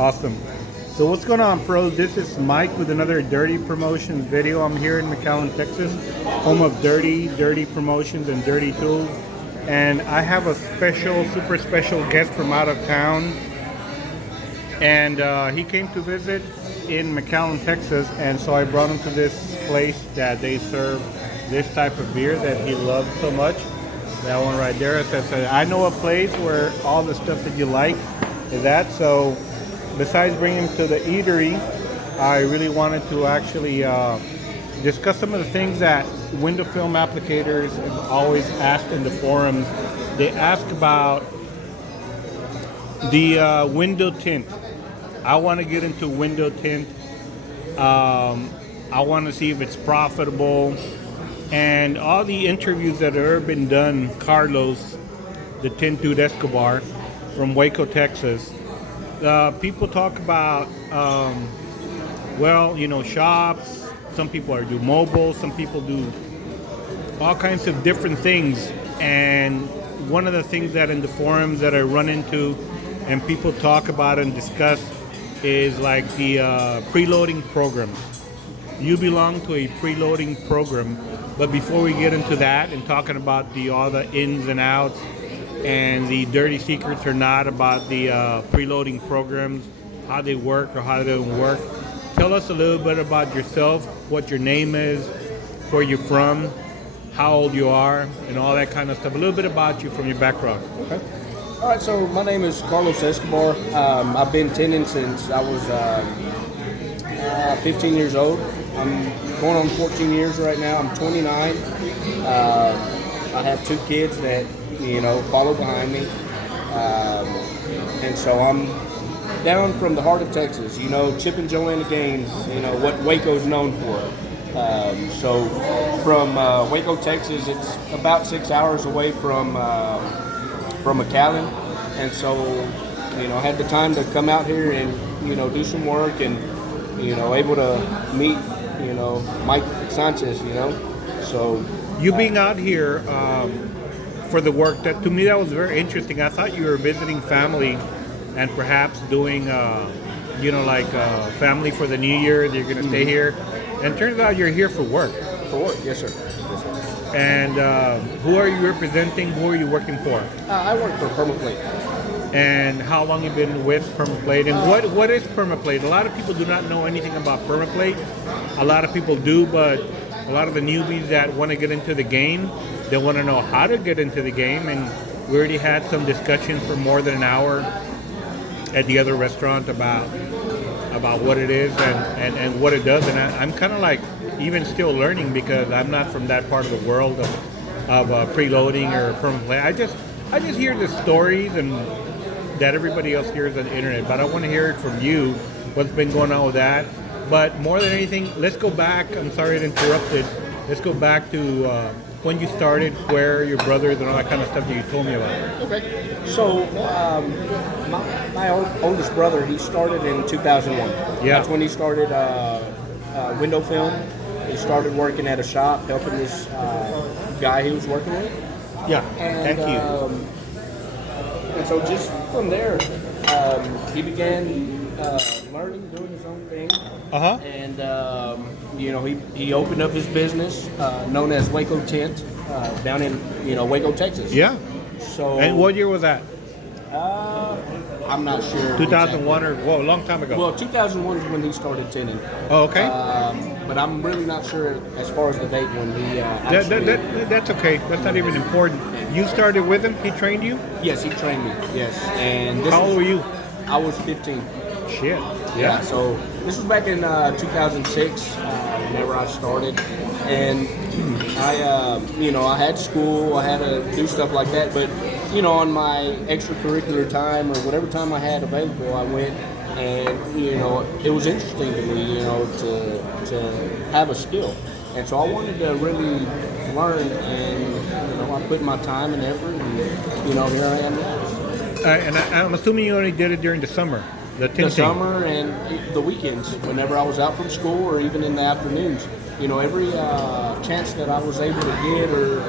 Awesome. So what's going on, pros? This is Mike with another Dirty Promotions video. I'm here in McAllen, Texas, home of Dirty Promotions and Dirty Tools. And I have a super special guest from out of town. And he came to visit in McAllen, Texas. And so I brought him to this place that they serve this type of beer that he loves so much. That one right there. It says, I know a place where all the stuff that you like is that. So besides bringing him to the eatery, I really wanted to actually discuss some of the things that window film applicators have always asked in the forums. They ask about the window tint. I want to get into window tint. I want to see if it's profitable. And all the interviews that have ever been done, Carlos, the Tint Dude Escobar from Waco, Texas, people talk about, shops. Some people do mobile. Some people do all kinds of different things. And one of the things that in the forums that I run into and people talk about and discuss is like the preloading program. You belong to a preloading program. But before we get into that and talking about all the ins and outs and the dirty secrets or not about the preloading programs, how they work or how they don't work, tell us a little bit about yourself, what your name is, where you're from, how old you are, and all that kind of stuff. A little bit about you from your background. Okay. All right, so my name is Carlos Escobar. I've been tinting since I was 15 years old. I'm going on 14 years right now. I'm 29. I have two kids that, follow behind me. And so I'm down from the heart of Texas, Chip and Joanna Gaines, what Waco's known for. So from Waco, Texas, it's about 6 hours away from McAllen. And so, I had the time to come out here and, do some work and, able to meet Mike Sanchez, so you being out here for the work, that to me that was very interesting. I thought you were visiting family and perhaps doing family for the new year. You're going to stay here, and turns out you're here for work. For work, yes sir. Yes, sir. And who are you representing? Who are you working for? I work for Permaplate. And how long you been with Permaplate? And what is Permaplate? A lot of people do not know anything about Permaplate. A lot of people do, but a lot of the newbies that want to get into the game, they want to know how to get into the game. And we already had some discussion for more than an hour at the other restaurant about what it is and what it does. And I'm kind of like even still learning because I'm not from that part of the world of preloading or Permaplate. I just hear the stories and that everybody else hears on the internet, but I want to hear it from you, what's been going on with that. But more than anything, let's go back. I'm sorry to interrupt it. Let's go back to when you started, where your brothers and all that kind of stuff that you told me about. Okay. So my oldest brother, he started in 2001. Yeah. That's when he started window film. He started working at a shop, helping this guy he was working with. Yeah, and, thank you. And so just from there, he began learning, doing his own thing. Uh-huh. And, he opened up his business known as Waco Tint down in, Waco, Texas. Yeah. So. And what year was that? I'm not sure. 2001 or, a long time ago. Well, 2001 is when he started tinting. Oh, okay. But I'm really not sure as far as the date when he actually... That's okay. That's not even important. You started with him? He trained you? Yes, he trained me. Yes. And how old were you? I was 15. Shit. Yeah. So this was back in 2006 whenever I started. And I had school. I had to do stuff like that. But, on my extracurricular time or whatever time I had available, I went. And, it was interesting to me, to have a skill. And so I wanted to really learn, and, I put my time and effort, and, here I am now. And I'm assuming you only did it during the summer, the tinting. The summer and the weekends, whenever I was out from school or even in the afternoons. Every chance that I was able to get or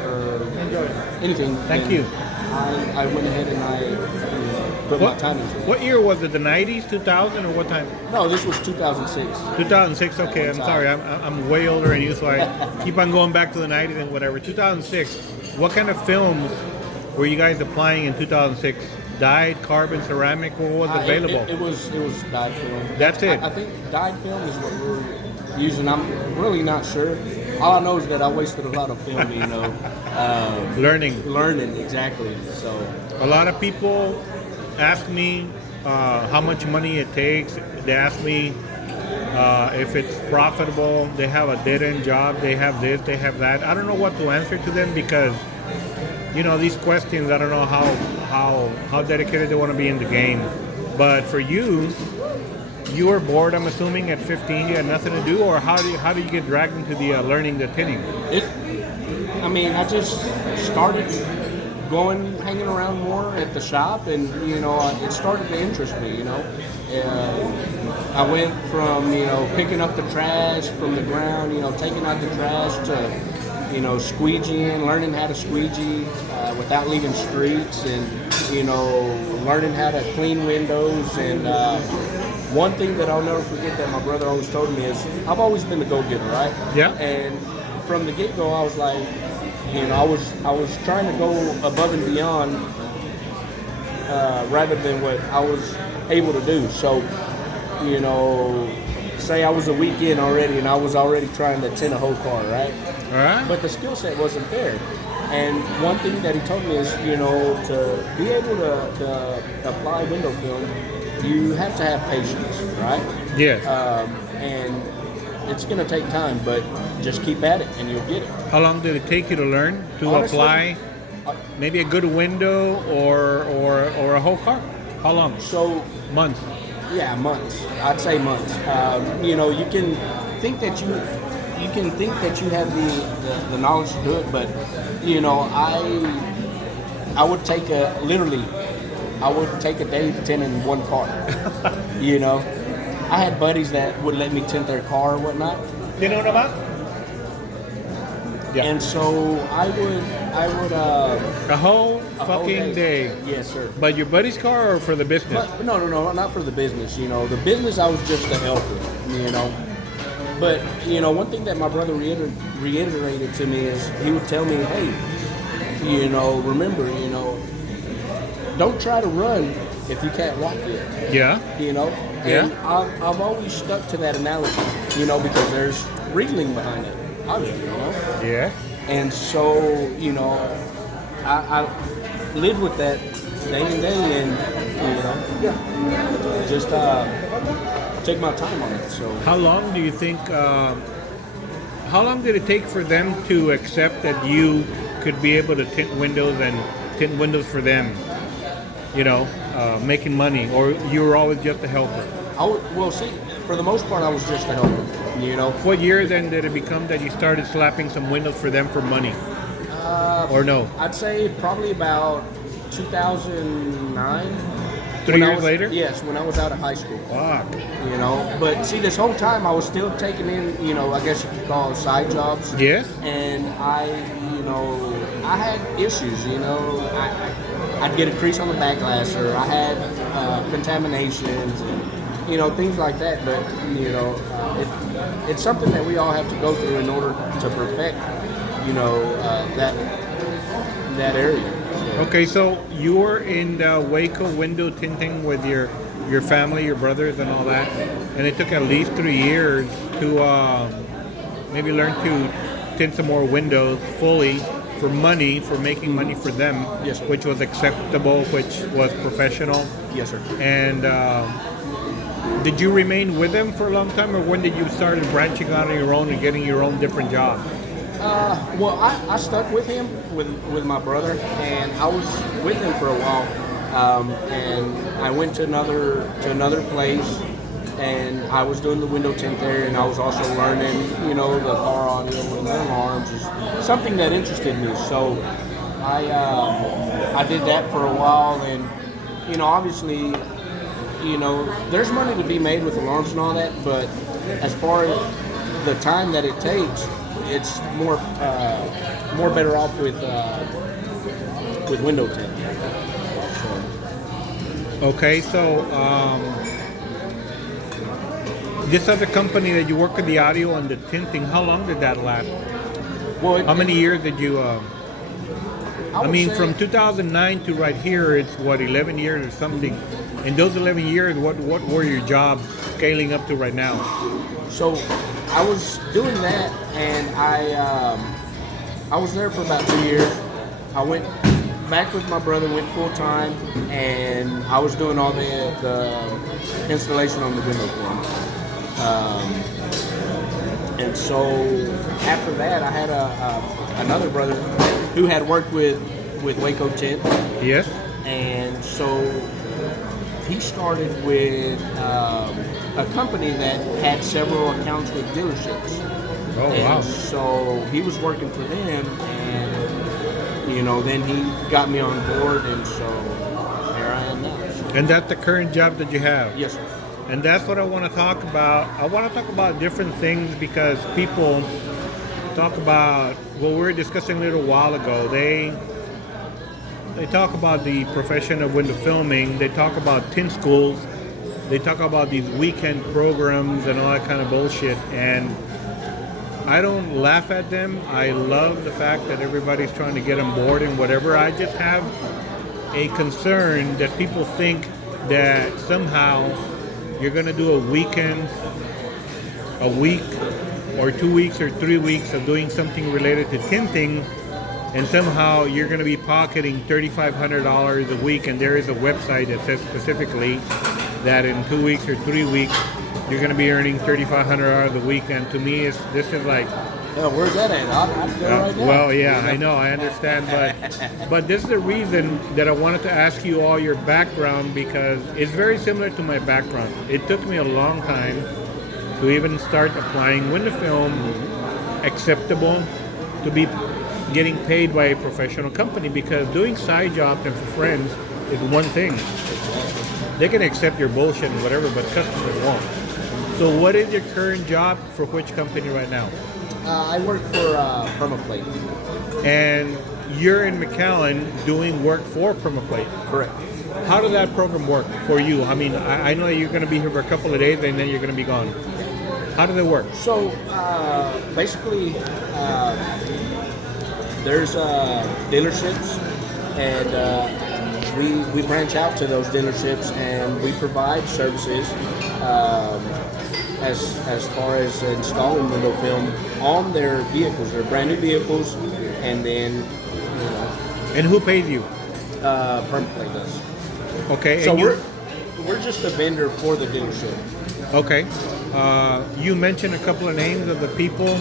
anything. Thank you. I went ahead and I put my time into it. What year was it? The 90s, 2000, or what time? No, this was 2006. 2006. Okay, I'm sorry. I'm way older than you, so I keep on going back to the 90s and whatever. 2006. What kind of films were you guys applying in 2006? Dyed, carbon, ceramic? What was available? It was dyed film. That's it. I think dyed film is what we're using. I'm really not sure. All I know is that I wasted a lot of film, Learning, exactly. So a lot of people ask me how much money it takes. They ask me if it's profitable. They have a dead-end job. They have this, they have that. I don't know what to answer to them because, these questions, I don't know how dedicated they want to be in the game. But for you, you were bored, I'm assuming, at 15. You had nothing to do, or how do you get dragged into the learning the tinting? I just started hanging around more at the shop, and it started to interest me. I went from picking up the trash from the ground, taking out the trash to squeegeeing, learning how to squeegee without leaving streaks, and learning how to clean windows. And one thing that I'll never forget that my brother always told me is I've always been the go-getter, right? Yeah. And from the get-go, I was like, I was trying to go above and beyond rather than what I was able to do. So, say I was a week in already and I was already trying to tint a whole car, right? All right. But the skill set wasn't there. And one thing that he told me is, to be able to apply window film, you have to have patience, right? Yes. And it's going to take time, but just keep at it and you'll get it. How long did it take you to learn to Honestly, apply maybe a good window or a whole car? How long? So Months. yeah, months. I'd say months. You can think that you have the knowledge to do it, but I would take a day to tint in one car. I had buddies that would let me tint their car or whatnot. You know what about? Yeah. And so I would A whole fucking day. Yes, sir. But your buddy's car or for the business? But no, not for the business. The business I was just a helper. But one thing that my brother reiterated to me is he would tell me, hey, remember, don't try to run if you can't walk yet. Yeah. And I've always stuck to that analogy, because there's reasoning behind it, obviously, Yeah. And so, I lived with that day and day, and just take my time on it. So How long do you think? How long did it take for them to accept that you could be able to tint windows and tint windows for them? Making money, or you were always just a helper? For the most part, I was just a helper. What year then did it become that you started slapping some windows for them for money? Or no? I'd say probably about 2009. 3 years later? Yes, when I was out of high school. Fuck. But see, this whole time I was still taking in, I guess you could call it side jobs. Yes. And I had issues, I'd get a crease on the back glass, or I had contaminations, and, things like that. But, it's something that we all have to go through in order to perfect, that area. Okay, so you were in Waco window tinting with your family, your brothers, and all that, and it took at least 3 years to maybe learn to tint some more windows fully for money, for making money for them, Yes, sir. which was acceptable, which was professional. Yes, sir. And did you remain with them for a long time, or when did you start branching out on your own and getting your own different job? I stuck with him, with my brother, and I was with him for a while. And I went to another place, and I was doing the window tint there, and I was also learning, the car audio and the alarms, is something that interested me. So I did that for a while, and obviously, there's money to be made with alarms and all that, but as far as the time that it takes, it's more better off with window tint. Okay, so this other company that you work with the audio and the tinting, how long did that last? Well, How many years did you? I would mean, say- from 2009 to right here, it's what 11 years or something. In those 11 years, what were your jobs scaling up to right now? So I was doing that, and I was there for about 2 years. I went back with my brother, went full time, and I was doing all the installation on the window film. And so after that, I had another brother who had worked with Waco Tint, Yes. and so he started with a company that had several accounts with dealerships. Oh And wow. so he was working for them, and then he got me on board, and so here I am now. And that's the current job that you have. Yes, sir. And that's what I want to talk about. I want to talk about different things because people talk about what we were discussing a little while ago. They talk about the profession of window filming. They talk about tint schools. They talk about these weekend programs and all that kind of bullshit. And I don't laugh at them. I love the fact that everybody's trying to get on board and whatever. I just have a concern that people think that somehow you're going to do a weekend, a week, or 2 weeks or 3 weeks of doing something related to tinting, and somehow you're going to be pocketing $3,500 a week, and there is a website that says specifically that in 2 weeks or 3 weeks you're going to be earning $3,500 a week. And to me, this is like, Where's that at? I'll go right now. well, yeah, I know, I understand, but this is the reason that I wanted to ask you all your background, because it's very similar to my background. It took me a long time to even start applying window film acceptable to be getting paid by a professional company, because doing side jobs and for friends is one thing. They can accept your bullshit and whatever, but customers won't. So what is your current job for which company right now? I work for Permaplate. And you're in McAllen doing work for Permaplate. Correct. How does that program work for you? I mean, I know that you're going to be here for a couple of days and then you're going to be gone. How does it work? So basically, there's dealerships, and we branch out to those dealerships, and we provide services as far as installing window film on their vehicles. They're brand new vehicles, and then And who pays you? Permaplate does. Okay. So and we're just a vendor for the dealership. okay. You mentioned a couple of names of the people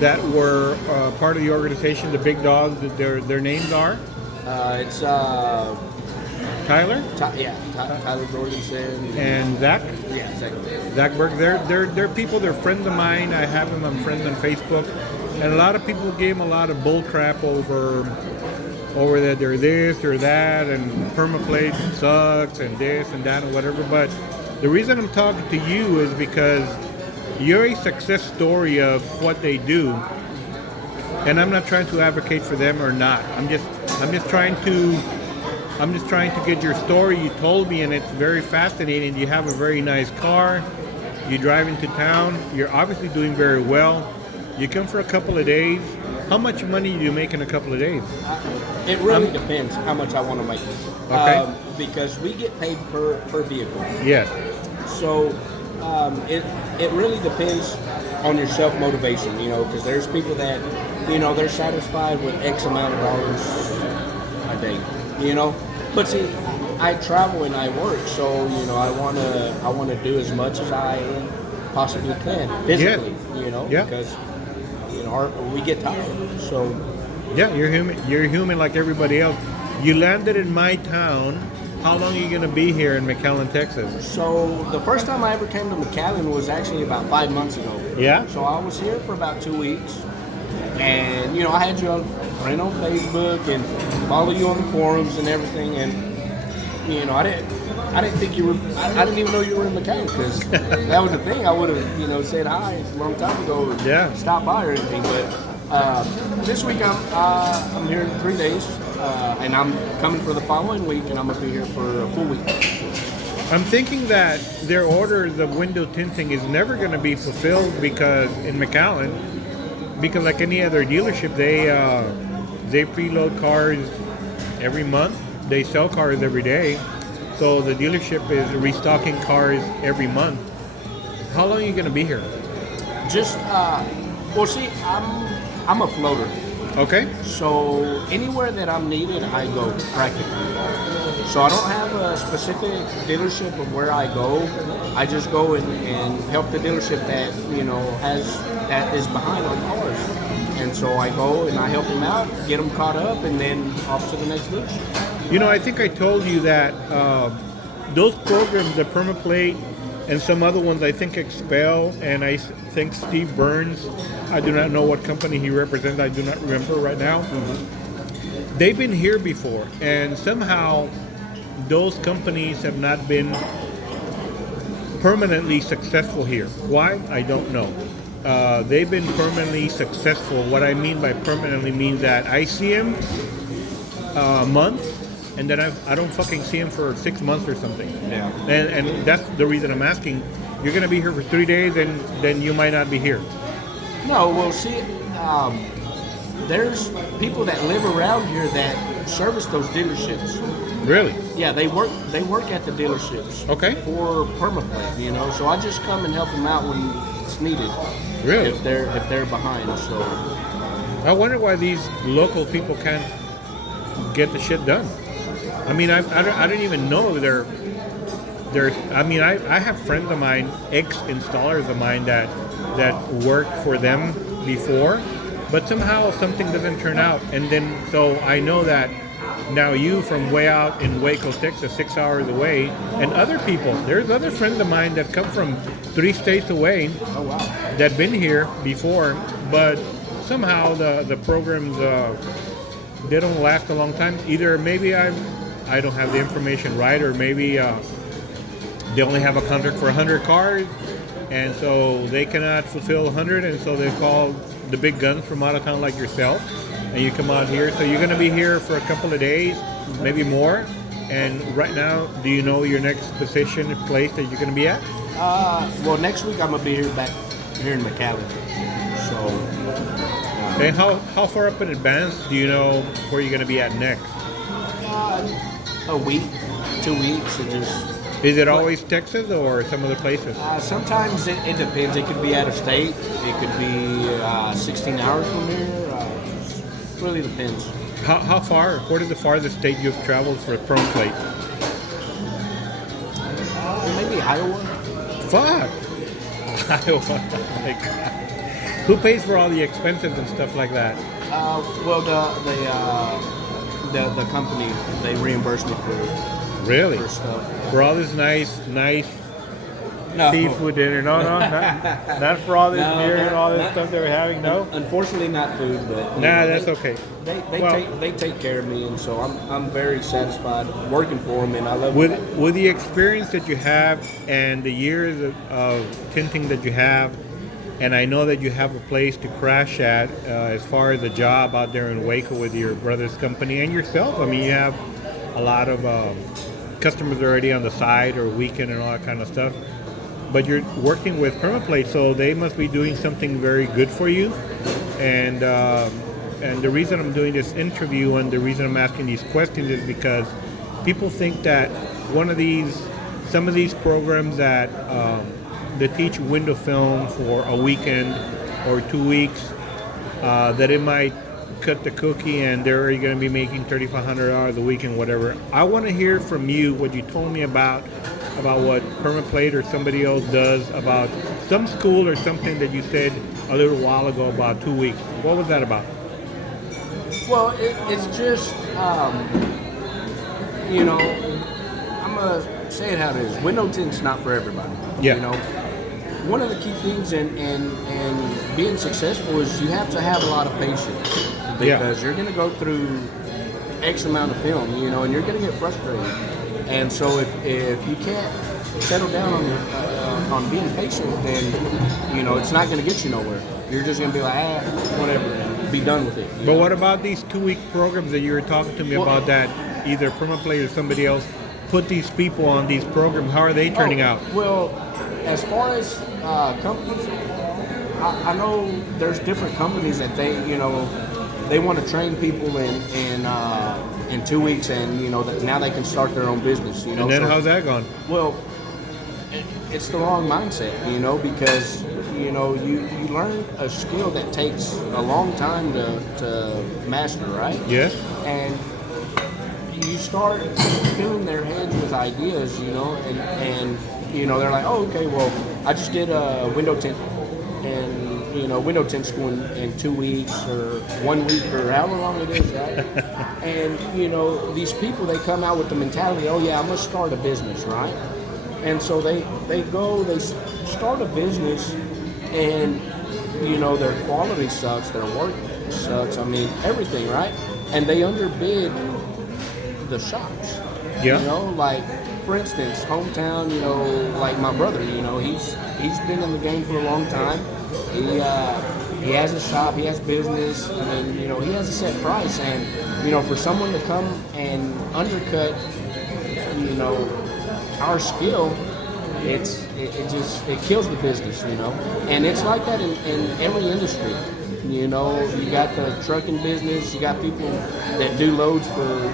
that were part of the organization, the big dogs. That their names are It's Tyler Tyler Jorgensen. and Zach. Yeah, exactly. Zach Berg. They're people. They're friends of mine. I have them. I'm friends on Facebook, and a lot of people gave them a lot of bull crap over that they're this or that, and permaplate sucks and this and that and whatever. But the reason I'm talking to you is because you're a success story of what they do, and I'm not trying to advocate for them or not. I'm just trying to get your story. You told me, and it's very fascinating. You have a very nice car. You drive into town. You're obviously doing very well. You come for a couple of days. How much money do you make in a couple of days? It really depends how much I want to make. Okay. Because we get paid per vehicle. Yes. So it really depends on your self motivation, because there's people that, they're satisfied with X amount of dollars a day, But see, I travel and I work, so I wanna do as much as I possibly can physically, Yeah. because we get tired. So Yeah, you're human. You're human like everybody else. You landed in my town. How long are you going to be here in McAllen, Texas? So the first time I ever came to McAllen was actually about 5 months ago. Yeah? So I was here for about 2 weeks, and I had you on friend on Facebook and follow you on the forums and everything, and I didn't think you were. I didn't even know you were in McAllen, because that was the thing. I would have said hi a long time ago. And Yeah. Stop by or anything, but this week I'm here in 3 days, and I'm coming for the following week, and I'm gonna be here for a full week. I'm thinking that their orders of window tinting is never going to be fulfilled because in McAllen, because like any other dealership, they preload cars every month. They sell cars every day, so the dealership is restocking cars every month. How long are you going to be here? Just well, see, I'm a floater. Okay. So anywhere that I'm needed, I go practically. So I don't have a specific dealership of where I go. I just go and help the dealership that that is behind on cars. And so I go and I help them out, get them caught up, and then off to the next dealership. I think I told you that those programs, the PermaPlate and some other ones, I think Expel, and I think Steve Burns, I do not know what company he represents, I do not remember right now. Mm-hmm. They've been here before, and somehow those companies have not been permanently successful here. Why? I don't know. They've been permanently successful. What I mean by permanently means that I see them a month, and then I don't fucking see him for 6 months or something. Yeah. And that's the reason I'm asking. You're going to be here for 3 days, and then you might not be here. No, well, see, there's people that live around here that service those dealerships. Really? Yeah, they work at the dealerships. Okay. For PermaPlate, So I just come and help them out when it's needed. Really? If they're behind, so. I wonder why these local people can't get the shit done. I mean, I don't even know if they're. I mean, I have friends of mine, ex-installers of mine that worked for them before, but somehow something doesn't turn out, and then so I know that now you from way out in Waco, Texas, 6 hours away, and other people. There's other friends of mine that come from 3 states away. Oh wow. That been here before, but somehow the programs they don't last a long time. Either maybe I don't have the information right, or maybe they only have a contract for 100 cars, and so they cannot fulfill 100, and so they call the big guns from out of town like yourself, and you come out here. So you're going to be here for a couple of days, maybe more. And right now, do you know your next position, place that you're going to be at? Well, next week I'm gonna be back here in McAllen. So. And how far up in advance do you know where you're going to be at next? A week, 2 weeks, it just. Is it always Texas or some other places? Sometimes it depends. It could be out of state. It could be 16 hours from here. Really depends. How far? What is the farthest state you've traveled for a PermaPlate? Maybe Iowa. Fuck! Iowa. Like, who pays for all the expenses and stuff like that? Well, the company, they reimburse me Really? for stuff. For all this nice No. seafood dinner? No, not for all this beer and all this stuff they were having. No. Unfortunately, not food, but Nah, that's okay. They take care of me, and so I'm very satisfied working for them, and I love it. With the experience that you have and the years of tinting that you have, and I know that you have a place to crash at as far as a job out there in Waco with your brother's company and yourself. I mean, you have a lot of customers already on the side or weekend and all that kind of stuff. But you're working with PermaPlate, so they must be doing something very good for you. And the reason I'm doing this interview and the reason I'm asking these questions is because people think that some of these programs that teach window film for a weekend or 2 weeks, that it might cut the cookie and they're already going to be making $3,500 a week and whatever. I want to hear from you what you told me about what PermaPlate or somebody else does, about some school or something that you said a little while ago about 2 weeks. What was that about? Well, it's just, I'm going to say it how it is. Window tint's not for everybody. Yeah. One of the key things in being successful is you have to have a lot of patience, because you're going to go through X amount of film, and you're going to get frustrated. And so if you can't settle down on being patient, then it's not going to get you nowhere. You're just going to be like, whatever. be done with it. But what about these 2-week programs that you were talking to me about that either Permaplate or somebody else put these people on these programs? How are they turning out? Well, as far as companies, I know there's different companies that they want to train people in 2 weeks, and that now they can start their own business. And then how's that gone? Well, it's the wrong mindset, because you learn a skill that takes a long time to master, right? Yes. And you start filling their heads with ideas, and they're like, oh, okay, well, I just did a window tint and window tint school in 2 weeks or 1 week or however long it is, right? And these people, they come out with the mentality, oh yeah, I'm gonna start a business, right? And so they start a business, and their quality sucks, their work sucks, everything, right? And they underbid the shops. Yeah. Like, for instance, hometown, like my brother, he's been in the game for a long time. He has a shop, he has business, he has a set price, and for someone to come and undercut our skill, it kills the business, and it's like that in every industry. You got the trucking business, you got people that do loads for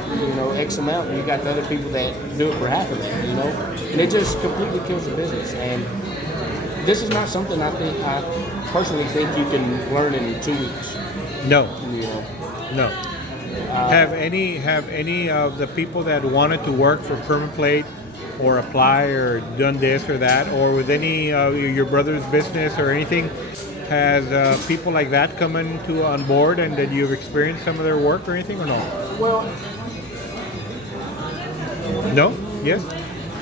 X amount, and you got the other people that do it for half of that, and it just completely kills the business. And this is not something I personally think you can learn in 2 weeks. No. No. Have any of the people that wanted to work for Permaplate or apply or done this or that, or with any your brother's business or anything, has people like that come on board, and did you've experienced some of their work or anything, or no? Well, no? Yes?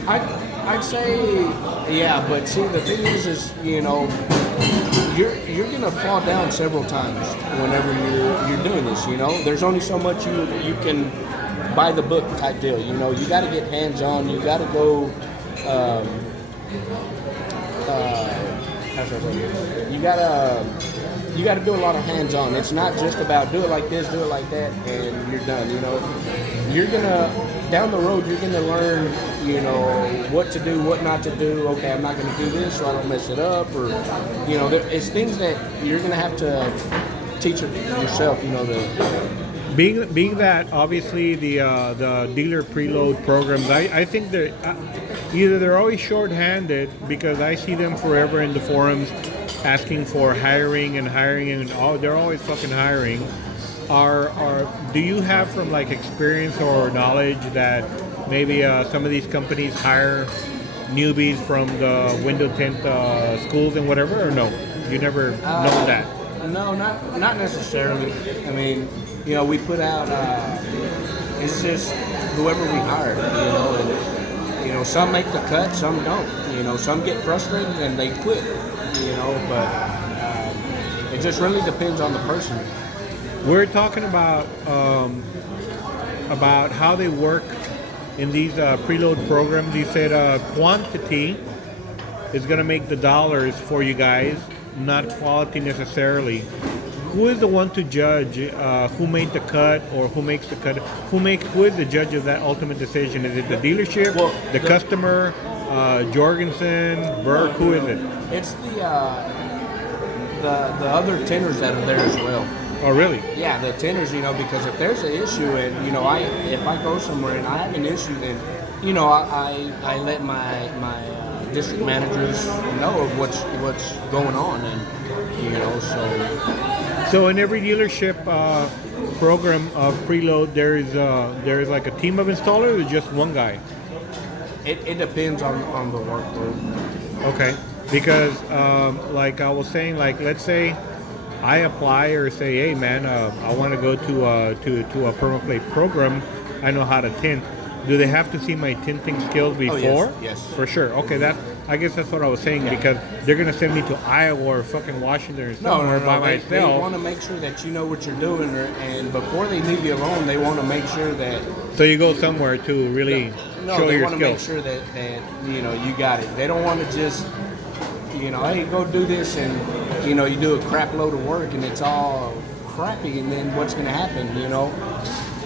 I'd say yeah, but see, the thing is you're gonna fall down several times whenever you're doing this. There's only so much you can buy the book type deal. You got to get hands on. You got to go. You got to do a lot of hands on. It's not just about do it like this, do it like that, and you're done. You're gonna down the road. You're gonna learn. What to do, what not to do. Okay, I'm not gonna do this so I don't mess it up, or it's things that you're gonna have to teach yourself. Being that obviously the dealer preload programs, I think they're always short-handed, because I see them forever in the forums asking for hiring, and they're always fucking hiring. Do you have from like experience or knowledge that maybe some of these companies hire newbies from the window tint schools and whatever, or no? You never know that? No, not necessarily. We put out, it's just whoever we hire, and, some make the cut, some don't, some get frustrated and they quit, but it just really depends on the person. We're talking about how they work in these preload programs. You said quantity is going to make the dollars for you guys, not quality necessarily. Who is the one to judge who made the cut or who makes the cut? Who is the judge of that ultimate decision? Is it the dealership, the customer, Jorgensen, Burke? Who is it? It's the other tenders that are there as well. Oh, really? Yeah, the tenders, because if there's an issue, and if I go somewhere and I have an issue, then I let my district managers know of what's going on, and So in every dealership program of preload, there's like a team of installers, or just one guy? It depends on the workload. Okay, because like I was saying, like let's say I apply or say, hey man, I want to go to a Permaplate program. I know how to tint. Do they have to see my tinting skills before? Oh, yes. For sure. Okay, I guess that's what I was saying, because they're gonna send me to Iowa or fucking Washington or somewhere by myself. They want to make sure that you know what you're doing, and before they leave you alone, they want to make sure that. So you go somewhere to really show your skills. They want to make sure that you got it. They don't want to just hey, go do this, and you do a crap load of work and it's all crappy, and then what's going to happen? You know,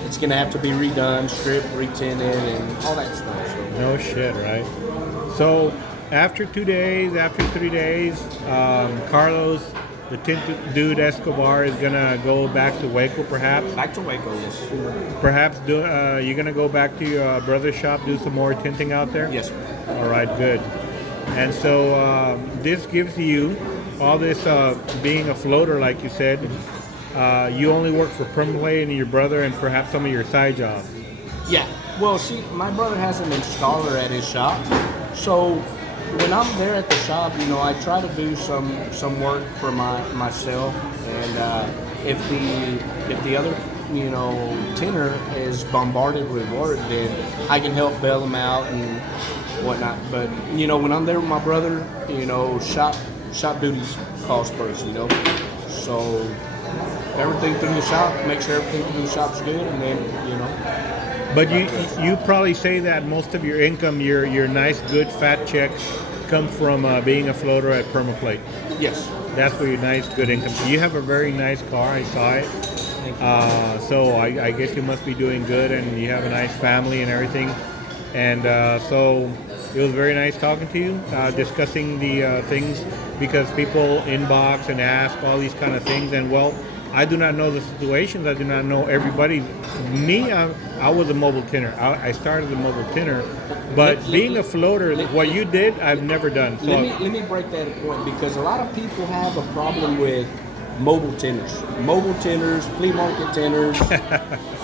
it's going to have to be redone, stripped, retinted, and all that stuff. So. No shit, right? So after 2 days, after 3 days, Carlos, the Tint dude Escobar, is gonna go back to Waco, perhaps. Back to Waco, yes. Perhaps you're gonna go back to your brother's shop, do some more tinting out there. Yes, sir. All right, good. And so this gives you all this being a floater, like you said. You only work for Preloader and your brother, and perhaps some of your side jobs. Yeah. Well, see, my brother has an installer at his shop, so when I'm there at the shop, you know, I try to do some work for myself, and if the other, you know, tinner is bombarded with work, then I can help bail them out and whatnot. But you know, when I'm there with my brother, you know, shop duties calls first, you know. So everything through the shop, make sure everything through the shop's good, and then you know. But you probably say that most of your income, your nice, good, fat checks, come from being a floater at Permaplate. Yes. That's where your nice, good income. You have a very nice car. I saw it. Thank you. So I guess you must be doing good, and you have a nice family and everything. And so it was very nice talking to you, discussing the things, because people inbox and ask all these kind of things. And well, I do not know the situations. I do not know everybody. Me, I was a mobile tinner. I started a mobile tinner, but being a floater, what you did, I've never done. So let me break that point, because a lot of people have a problem with mobile tinners, flea market tinners,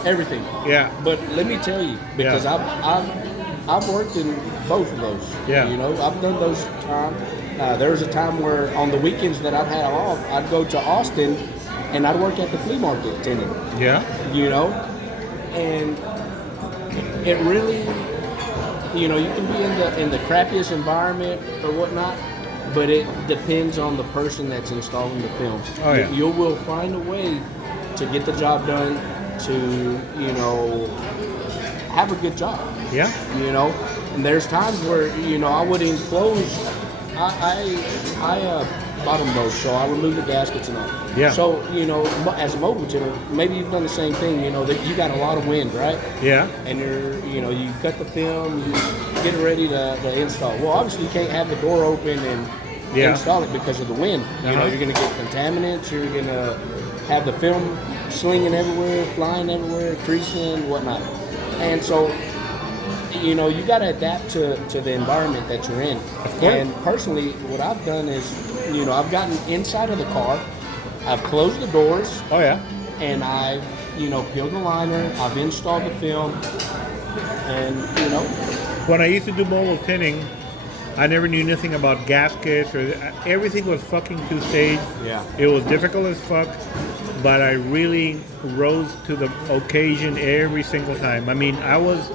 everything. Yeah. But let me tell you, because I've worked in both of those. Yeah. You know, I've done those times. There was a time where on the weekends that I've had off, I'd go to Austin and I'd work at the flea market tinting. Yeah. You know, and it really, you know, you can be in the crappiest environment or whatnot, but it depends on the person that's installing the film. Oh, yeah. You will find a way to get the job done, to, you know, have a good job. Yeah. You know, and there's times where, you know, I would enclose, I bottom load, so I remove the gaskets and all. Yeah. So, you know, as a mobile tinner, maybe you've done the same thing, you know, that you got a lot of wind, right? Yeah. And you know, you cut the film, you get it ready to install. Well, obviously you can't have the door open and install it because of the wind. You know, you're going to get contaminants, you're going to have the film slinging everywhere, flying everywhere, creasing, whatnot. And so, you know, you got to adapt to the environment that you're in. And personally, what I've done is, you know, I've gotten inside of the car, I've closed the doors. Oh, yeah. And I've, you know, peeled the liner, I've installed the film, and, you know. When I used to do mobile tinting, I never knew anything about gaskets, or everything was fucking two-stage. Yeah. It was difficult as fuck, but I really rose to the occasion every single time. I mean, I was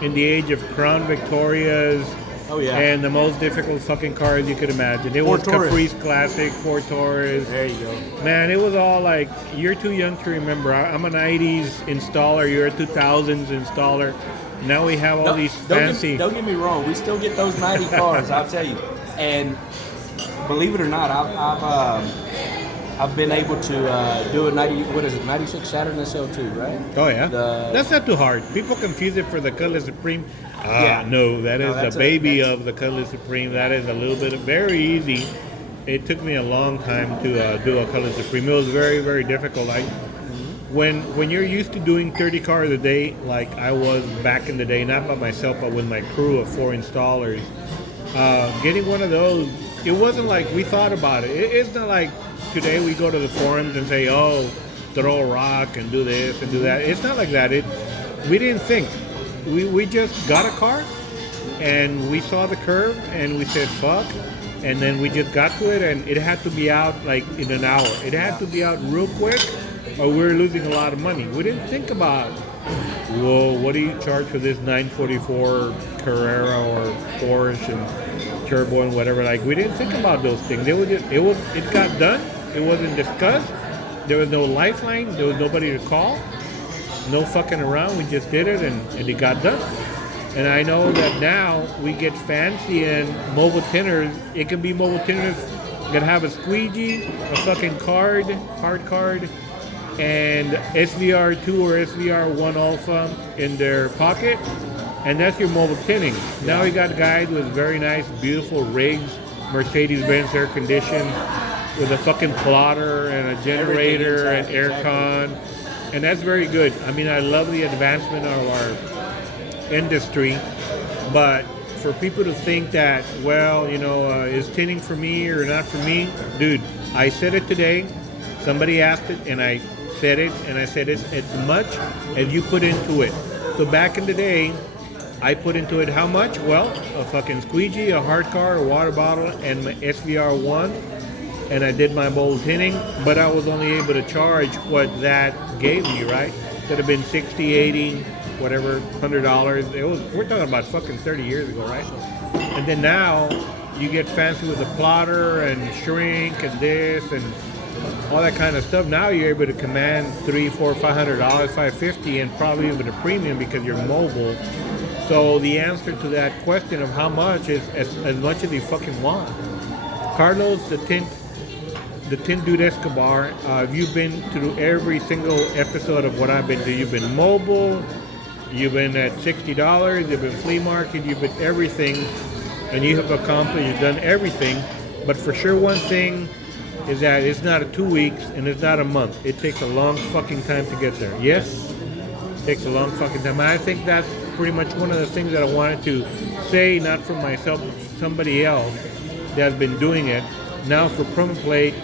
in the age of Crown Victorias. Oh, yeah. And the most difficult fucking cars you could imagine. It was Caprice Classic, Ford Taurus. There you go. Man, it was all like, you're too young to remember. I'm a 90s installer, you're a 2000s installer. Now we have all these fancy... Don't get me wrong, we still get those 90 cars, I'll tell you. And believe it or not, I've been able to do a 96 Saturn SL2, right? Oh, yeah? That's not too hard. People confuse it for the Cutlass Supreme. No, that's the baby of the Cutlass Supreme. That is a little bit very easy. It took me a long time to do a Cutlass Supreme. It was very, very difficult. When you're used to doing 30 cars a day, like I was back in the day, not by myself, but with my crew of 4 installers, getting one of those, it wasn't like we thought about it. It's not like today we go to the forums and say, oh, throw a rock and do this and do that. It's not like that. We didn't think. We just got a car and we saw the curve and we said, fuck. And then we just got to it, and it had to be out like in an hour. It had to be out real quick or we were losing a lot of money. We didn't think about, well, what do you charge for this 944 Carrera or Porsche and turbo and whatever? Like, we didn't think about those things. It got done. It wasn't discussed. There was no lifeline. There was nobody to call. No fucking around. We just did it, and it got done. And I know that now we get fancy and mobile tinners. It can be mobile tinners that have a squeegee, a fucking hard card, and SVR2 or SVR1 Alpha in their pocket, and that's your mobile tinting. Now we got guys with very nice, beautiful rigs, Mercedes-Benz air conditioned, with a fucking plotter and a generator and aircon, and that's very good. I mean, I love the advancement of our industry, but for people to think that, well, you know, is tinting for me or not for me, dude, I said it today. Somebody asked it, and I said it, and I said it's as much as you put into it. So back in the day, I put into it how much? Well, a fucking squeegee, a hard car, a water bottle, and my SVR1, and I did my bowl tinting, but I was only able to charge what that gave me, right? Could have been 60, 80, whatever, $100. We're talking about fucking 30 years ago, right? And then now you get fancy with the plotter and shrink and this and all that kind of stuff. Now you're able to command $300, $400, $500, $550, and probably even a premium because you're mobile. So the answer to that question of how much is as much as you fucking want. Carlos, the Tint Dude Escobar, you've been through every single episode of what I've been through. You've been mobile, you've been at $60, you've been flea market, you've been everything, and you have accomplished, you've done everything. But for sure one thing is that it's not a 2 weeks and it's not a month. It takes a long fucking time to get there. Yes? It takes a long fucking time. And I think that's pretty much one of the things that I wanted to say, not for myself, but for somebody else that has been doing it. Now for PermaPlate,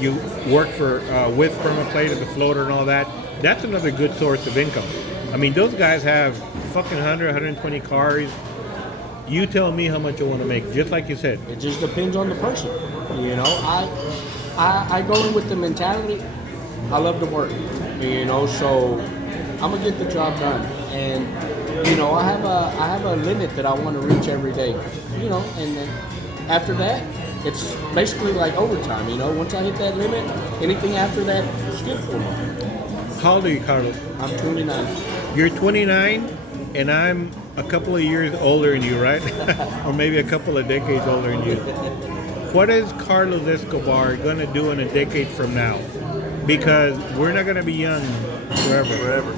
you work for with PermaPlate and the floater and all that. That's another good source of income. I mean, those guys have fucking 100, 120 cars. You tell me how much you want to make, just like you said. It just depends on the person. You know, I go in with the mentality, I love to work. You know, so I'm gonna get the job done. And you know, I have a limit that I want to reach every day. You know, and then after that, it's basically like overtime. You know, once I hit that limit, anything after that is good for me. How old are you, Carlos? I'm 29. You're 29, and I'm a couple of years older than you, right? Or maybe a couple of decades older than you. What is Carlos Escobar going to do in a decade from now? Because we're not going to be young forever. Forever.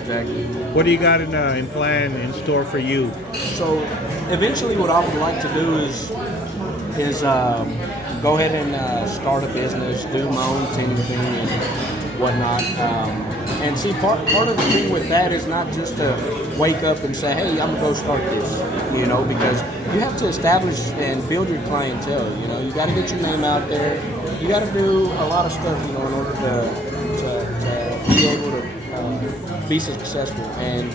Exactly. What do you got in plan, in store for you? So eventually what I would like to do is go ahead and start a business, do my own tinting thing and whatnot. And see, part of the thing with that is not just to wake up and say, hey, I'm going to go start this, you know, because you have to establish and build your clientele, you know. You got to get your name out there. You got to do a lot of stuff, you know, in order to be able to be successful and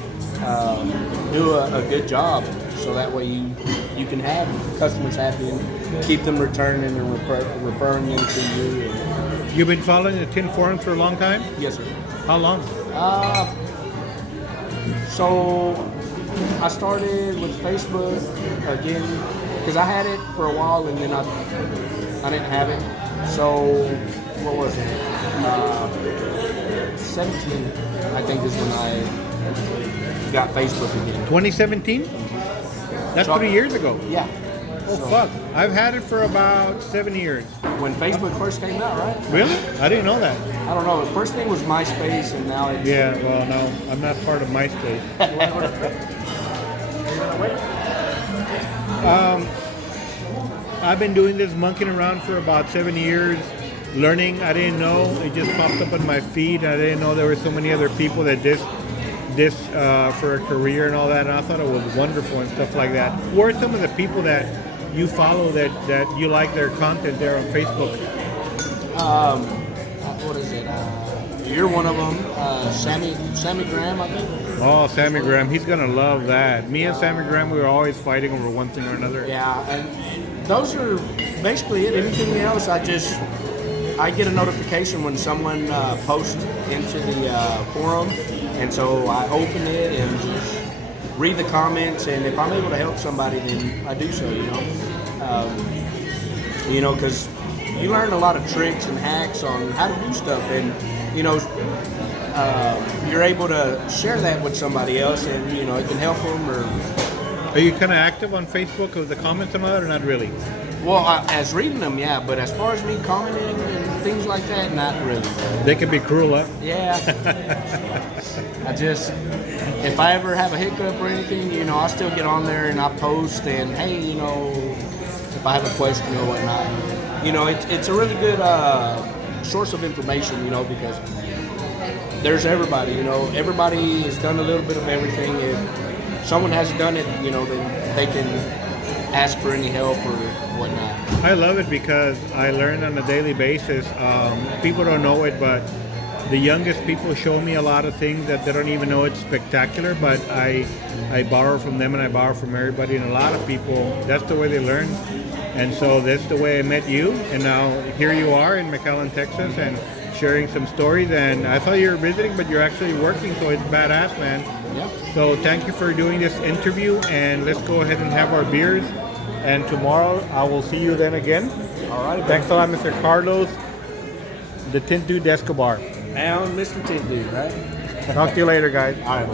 do a good job, so that way you can have customers happy and keep them returning and referring them to you. You've been following the Tint forums for a long time? Yes, sir. How long? So I started with Facebook again because I had it for a while and then I didn't have it. So what was it? 17, I think, is when I got Facebook again. 2017? That's 3 years ago. Yeah. Oh, fuck. I've had it for about 7 years. When Facebook first came out, right? Really? I didn't know that. I don't know. The first thing was MySpace, and now it's... Yeah, well, no. I'm not part of MySpace. I've been doing this monkeying around for about 7 years. Learning, I didn't know. It just popped up on my feed. I didn't know there were so many other people that did this for a career and all that. And I thought it was wonderful and stuff like that. Who are some of the people that you follow that you like their content there on Facebook? What is it? You're one of them. Sammy Graham, I think. Oh, Sammy Graham. He's going to love that. Me and Sammy Graham, we were always fighting over one thing or another. Yeah, and those are basically it. Anything else, I get a notification when someone posts into the forum, and so I open it and just read the comments, and if I'm able to help somebody, then I do so, you know, because you learn a lot of tricks and hacks on how to do stuff, and, you know, you're able to share that with somebody else, and, you know, it can help them. Or are you kind of active on Facebook with the comments and all that, or not really? Well, as reading them, yeah, but as far as me commenting and things like that, not really. They can be cruel, huh? Yeah. If I ever have a hiccup or anything, you know, I still get on there and I post and, hey, you know, if I have a question or whatnot. You know, it's a really good source of information, you know, because there's everybody, you know. Everybody has done a little bit of everything. If someone hasn't done it, you know, then they can ask for any help or whatnot. I love it because I learn on a daily basis. People don't know it, but the youngest people show me a lot of things that they don't even know it's spectacular, but I borrow from them and I borrow from everybody, and a lot of people, that's the way they learn. And so that's the way I met you, and now here you are in McAllen, Texas, and sharing some stories. And I thought you were visiting, but you're actually working, so it's badass, man. Yep. So thank you for doing this interview, and let's go ahead and have our beers. And tomorrow I will see you then again. All right. Thanks a lot, Mr. Carlos, the Tint Dude Escobar. And Mr. Tint Dude, right? Talk to you later, guys. All right.